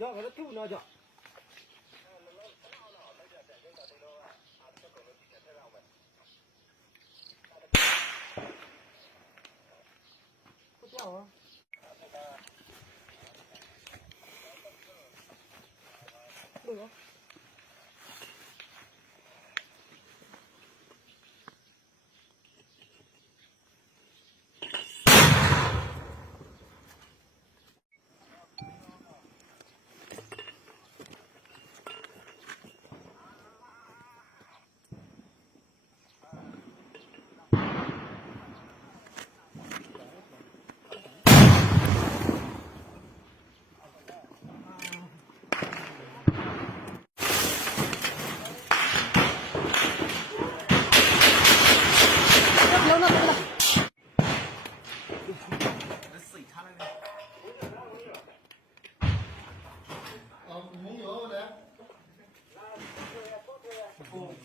giờ cái nó cứu nó giờ có chào hả được không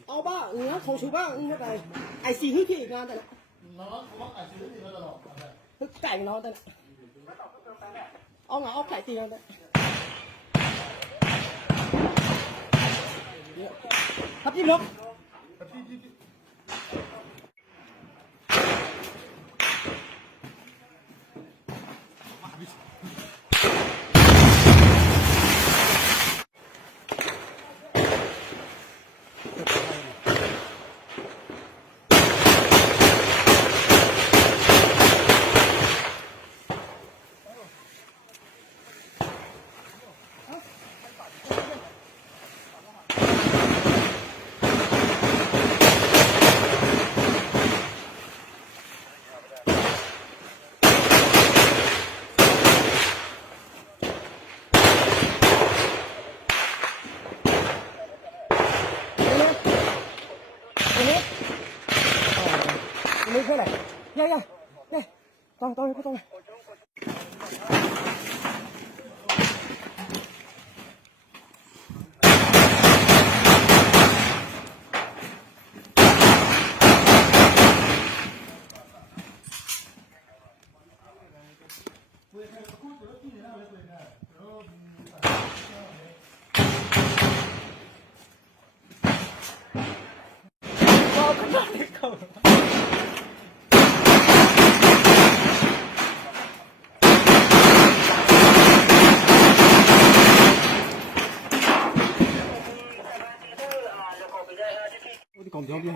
เอาบ้าเนื้อของชูบ้าเนื้อไก่ไอซีฮึ่ยขี้งานแต่น้องเขาไอซีฮึ่ยขี้งานตลอดฮึ่ยไก่น้องแต่เอาหงาเอาไก่ตีกันแต่ทับจิ้มลกไม่ใช่แหละยังต้องก็ต้องcòn giống như